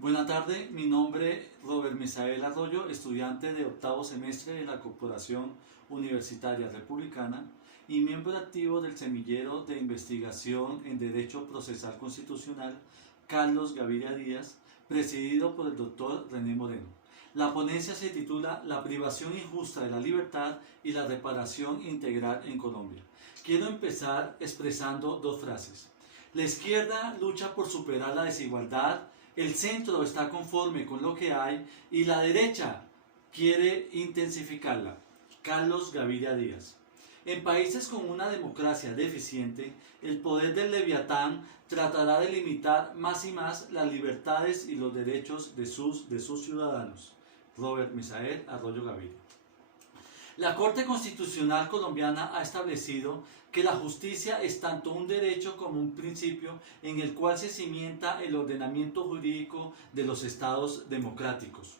Buenas tardes, mi nombre es Robert Misael Arroyo, estudiante de octavo semestre de la Corporación Universitaria Republicana y miembro activo del Semillero de Investigación en Derecho Procesal Constitucional Carlos Gaviria Díaz, presidido por el doctor René Moreno. La ponencia se titula La privación injusta de la libertad y la reparación integral en Colombia. Quiero empezar expresando dos frases. La izquierda lucha por superar la desigualdad, el centro está conforme con lo que hay y la derecha quiere intensificarla. Carlos Gaviria Díaz. En países con una democracia deficiente, el poder del Leviatán tratará de limitar más y más las libertades y los derechos de sus ciudadanos. Robert Misael Arroyo Gaviria. La Corte Constitucional colombiana ha establecido que la justicia es tanto un derecho como un principio en el cual se cimienta el ordenamiento jurídico de los estados democráticos.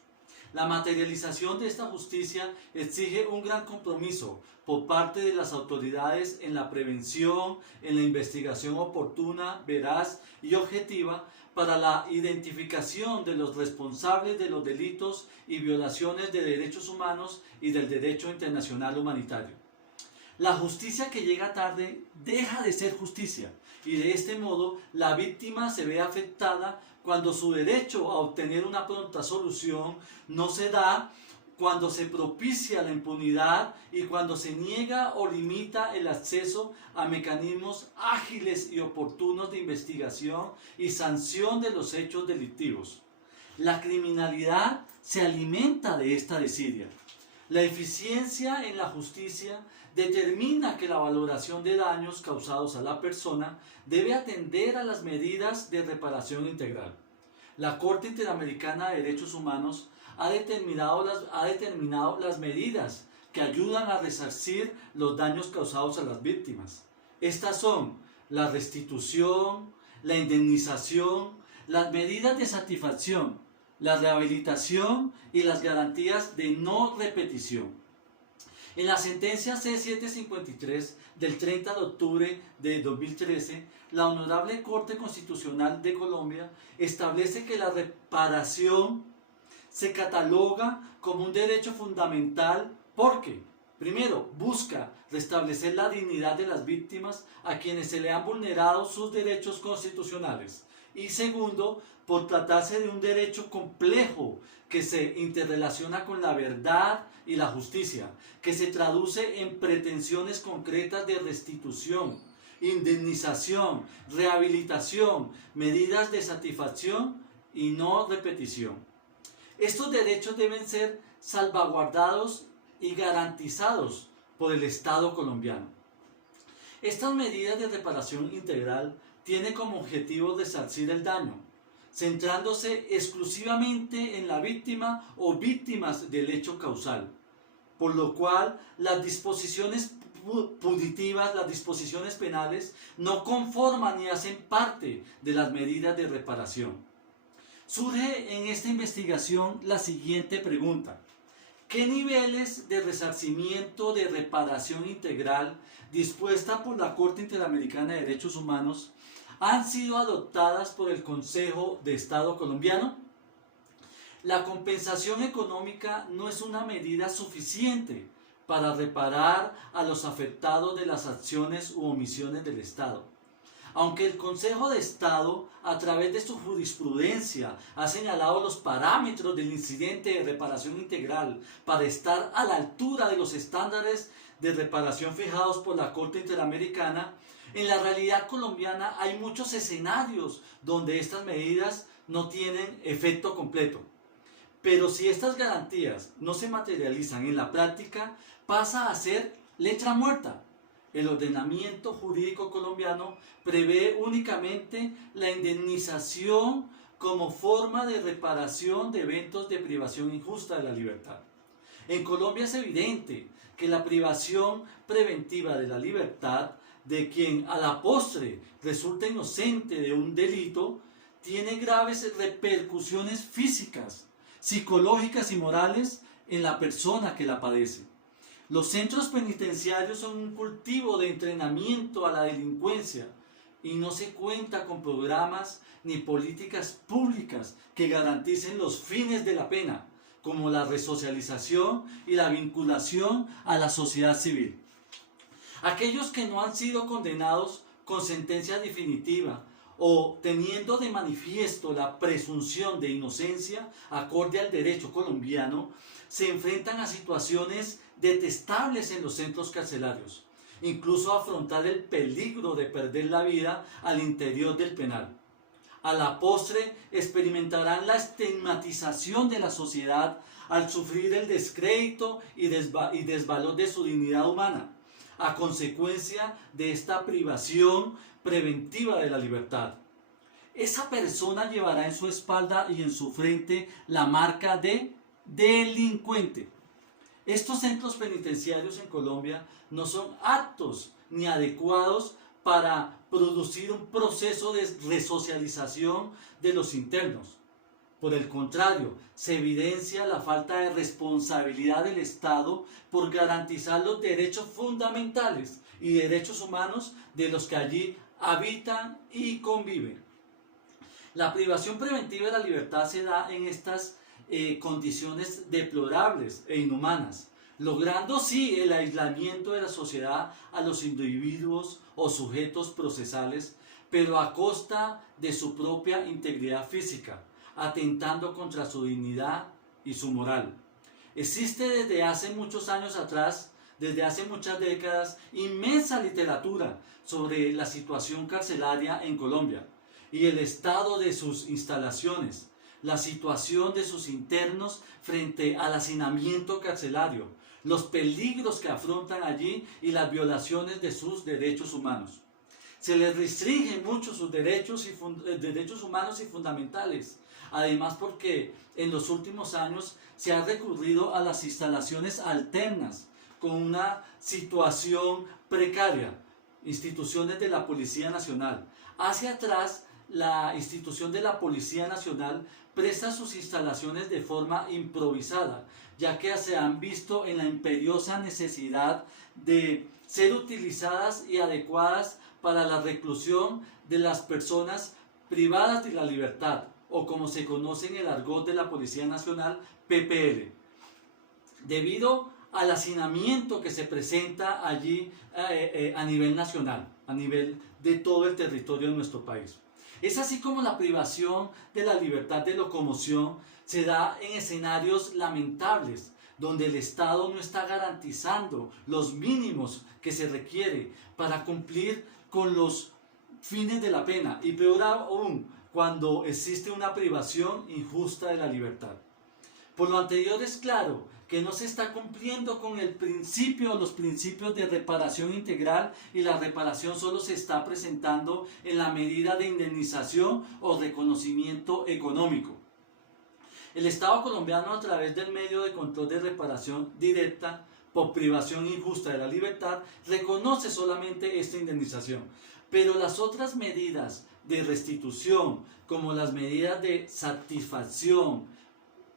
La materialización de esta justicia exige un gran compromiso por parte de las autoridades en la prevención, en la investigación oportuna, veraz y objetiva para la identificación de los responsables de los delitos y violaciones de derechos humanos y del derecho internacional humanitario. La justicia que llega tarde deja de ser justicia y de este modo la víctima se ve afectada cuando su derecho a obtener una pronta solución no se da, cuando se propicia la impunidad y cuando se niega o limita el acceso a mecanismos ágiles y oportunos de investigación y sanción de los hechos delictivos. La criminalidad se alimenta de esta desidia. La eficiencia en la justicia determina que la valoración de daños causados a la persona debe atender a las medidas de reparación integral. La Corte Interamericana de Derechos Humanos ha determinado las medidas que ayudan a resarcir los daños causados a las víctimas. Estas son la restitución, la indemnización, las medidas de satisfacción, la rehabilitación y las garantías de no repetición. En la sentencia C-753 del 30 de octubre de 2013, la Honorable Corte Constitucional de Colombia establece que la reparación se cataloga como un derecho fundamental porque, primero, busca restablecer la dignidad de las víctimas a quienes se le han vulnerado sus derechos constitucionales. Y segundo, por tratarse de un derecho complejo que se interrelaciona con la verdad y la justicia, que se traduce en pretensiones concretas de restitución, indemnización, rehabilitación, medidas de satisfacción y no repetición. Estos derechos deben ser salvaguardados y garantizados por el Estado colombiano. Estas medidas de reparación integral tienen como objetivo resarcir el daño, centrándose exclusivamente en la víctima o víctimas del hecho causal, por lo cual las disposiciones punitivas, las disposiciones penales, no conforman ni hacen parte de las medidas de reparación. Surge en esta investigación la siguiente pregunta: ¿qué niveles de resarcimiento de reparación integral dispuesta por la Corte Interamericana de Derechos Humanos han sido adoptadas por el Consejo de Estado colombiano? La compensación económica no es una medida suficiente para reparar a los afectados de las acciones u omisiones del Estado. Aunque el Consejo de Estado, a través de su jurisprudencia, ha señalado los parámetros del incidente de reparación integral para estar a la altura de los estándares de reparación fijados por la Corte Interamericana, en la realidad colombiana hay muchos escenarios donde estas medidas no tienen efecto completo. Pero si estas garantías no se materializan en la práctica, pasa a ser letra muerta. El ordenamiento jurídico colombiano prevé únicamente la indemnización como forma de reparación de eventos de privación injusta de la libertad. En Colombia es evidente que la privación preventiva de la libertad de quien a la postre resulta inocente de un delito tiene graves repercusiones físicas, psicológicas y morales en la persona que la padece. Los centros penitenciarios son un cultivo de entrenamiento a la delincuencia, y no se cuenta con programas ni políticas públicas que garanticen los fines de la pena, como la resocialización y la vinculación a la sociedad civil. Aquellos que no han sido condenados con sentencia definitiva o teniendo de manifiesto la presunción de inocencia acorde al derecho colombiano, se enfrentan a situaciones detestables en los centros carcelarios, incluso a afrontar el peligro de perder la vida al interior del penal. A la postre experimentarán la estigmatización de la sociedad al sufrir el descrédito y desvalor de su dignidad humana, a consecuencia de esta privación preventiva de la libertad. Esa persona llevará en su espalda y en su frente la marca de delincuente. Estos centros penitenciarios en Colombia no son aptos ni adecuados para producir un proceso de resocialización de los internos. Por el contrario, se evidencia la falta de responsabilidad del Estado por garantizar los derechos fundamentales y derechos humanos de los que allí habitan y conviven. La privación preventiva de la libertad se da en estas condiciones deplorables e inhumanas, logrando sí el aislamiento de la sociedad a los individuos o sujetos procesales, pero a costa de su propia integridad física, atentando contra su dignidad y su moral. Existe desde hace muchos años atrás, desde hace muchas décadas, inmensa literatura sobre la situación carcelaria en Colombia y el estado de sus instalaciones, la situación de sus internos frente al hacinamiento carcelario, los peligros que afrontan allí y las violaciones de sus derechos humanos. Se les restringen mucho sus derechos humanos y fundamentales. Además, porque en los últimos años se ha recurrido a las instalaciones alternas con una situación precaria, instituciones de la Policía Nacional. Hacia atrás, la institución de la Policía Nacional presta sus instalaciones de forma improvisada, ya que se han visto en la imperiosa necesidad de ser utilizadas y adecuadas para la reclusión de las personas privadas de la libertad, o como se conoce en el argot de la Policía Nacional, PPL, debido al hacinamiento que se presenta allí a nivel nacional, a nivel de todo el territorio de nuestro país. Es así como la privación de la libertad de locomoción se da en escenarios lamentables, donde el Estado no está garantizando los mínimos que se requiere para cumplir con los fines de la pena, y peor aún, cuando existe una privación injusta de la libertad. Por lo anterior es claro que no se está cumpliendo con los principios de reparación integral, y la reparación solo se está presentando en la medida de indemnización o reconocimiento económico. El Estado colombiano, a través del medio de control de reparación directa por privación injusta de la libertad, reconoce solamente esta indemnización, pero las otras medidas de restitución, como las medidas de satisfacción,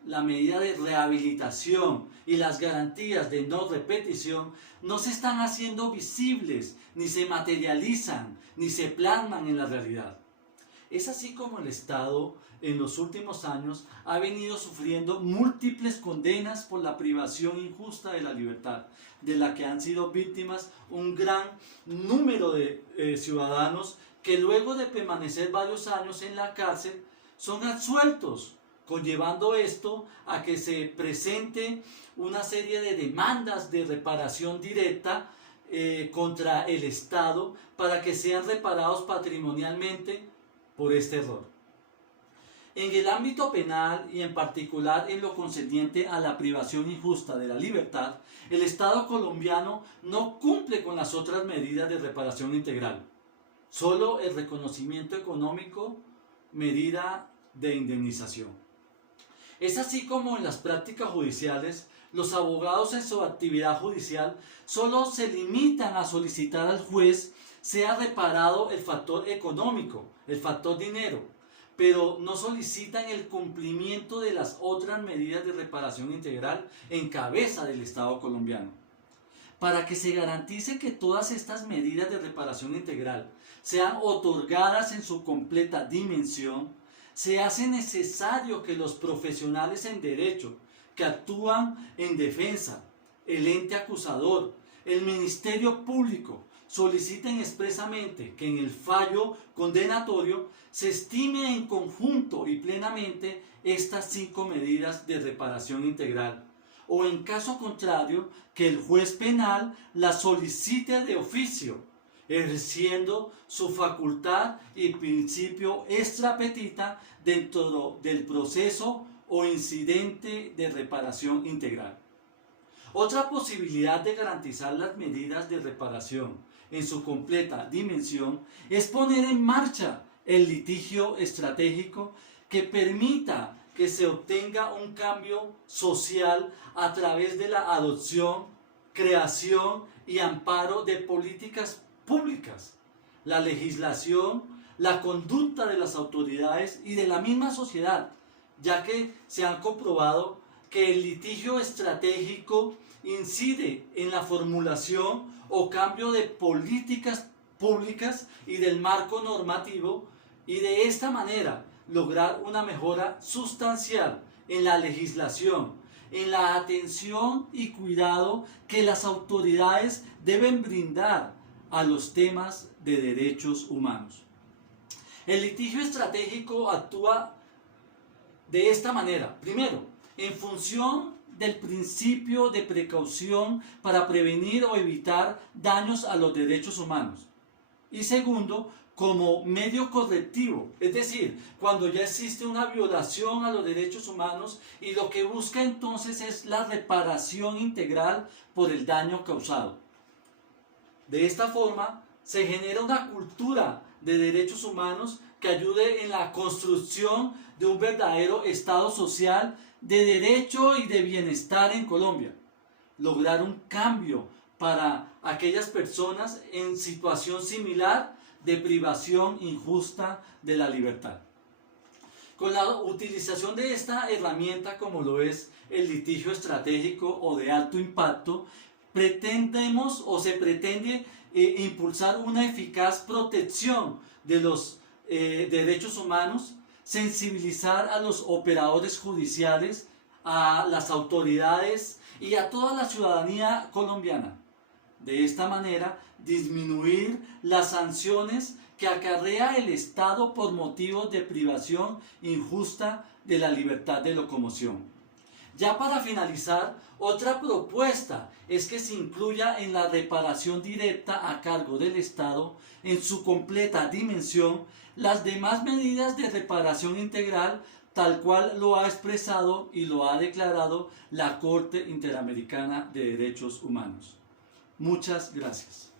la medida de rehabilitación y las garantías de no repetición, no se están haciendo visibles, ni se materializan, ni se plasman en la realidad. Es así como el Estado en los últimos años ha venido sufriendo múltiples condenas por la privación injusta de la libertad, de la que han sido víctimas un gran número de ciudadanos que luego de permanecer varios años en la cárcel son absueltos, conllevando esto a que se presente una serie de demandas de reparación directa contra el Estado para que sean reparados patrimonialmente por este error. En el ámbito penal, y en particular en lo concerniente a la privación injusta de la libertad, el Estado colombiano no cumple con las otras medidas de reparación integral. Solo el reconocimiento económico, medida de indemnización. Es así como en las prácticas judiciales, los abogados en su actividad judicial solo se limitan a solicitar al juez sea reparado el factor económico, el factor dinero, pero no solicitan el cumplimiento de las otras medidas de reparación integral en cabeza del Estado colombiano. Para que se garantice que todas estas medidas de reparación integral sean otorgadas en su completa dimensión, se hace necesario que los profesionales en derecho que actúan en defensa, el ente acusador, el Ministerio Público, soliciten expresamente que en el fallo condenatorio se estime en conjunto y plenamente estas 5 medidas de reparación integral, o en caso contrario, que el juez penal las solicite de oficio, ejerciendo su facultad y principio extra petita dentro del proceso o incidente de reparación integral. Otra posibilidad de garantizar las medidas de reparación en su completa dimensión es poner en marcha el litigio estratégico que permita que se obtenga un cambio social a través de la adopción, creación y amparo de políticas públicas, la legislación, la conducta de las autoridades y de la misma sociedad, ya que se ha comprobado que el litigio estratégico incide en la formulación o cambio de políticas públicas y del marco normativo, y de esta manera lograr una mejora sustancial en la legislación, en la atención y cuidado que las autoridades deben brindar a los temas de derechos humanos. El litigio estratégico actúa de esta manera. Primero, en función del principio de precaución para prevenir o evitar daños a los derechos humanos. Y segundo, como medio correctivo, es decir, cuando ya existe una violación a los derechos humanos y lo que busca entonces es la reparación integral por el daño causado. De esta forma, se genera una cultura de derechos humanos que ayude en la construcción de un verdadero Estado social de derecho y de bienestar en Colombia. Lograr un cambio para aquellas personas en situación similar de privación injusta de la libertad. Con la utilización de esta herramienta, como lo es el litigio estratégico o de alto impacto, pretendemos o se pretende impulsar una eficaz protección de los derechos humanos, sensibilizar a los operadores judiciales, a las autoridades y a toda la ciudadanía colombiana. De esta manera, disminuir las sanciones que acarrea el Estado por motivos de privación injusta de la libertad de locomoción. Ya para finalizar, otra propuesta es que se incluya en la reparación directa a cargo del Estado, en su completa dimensión, las demás medidas de reparación integral, tal cual lo ha expresado y lo ha declarado la Corte Interamericana de Derechos Humanos. Muchas gracias.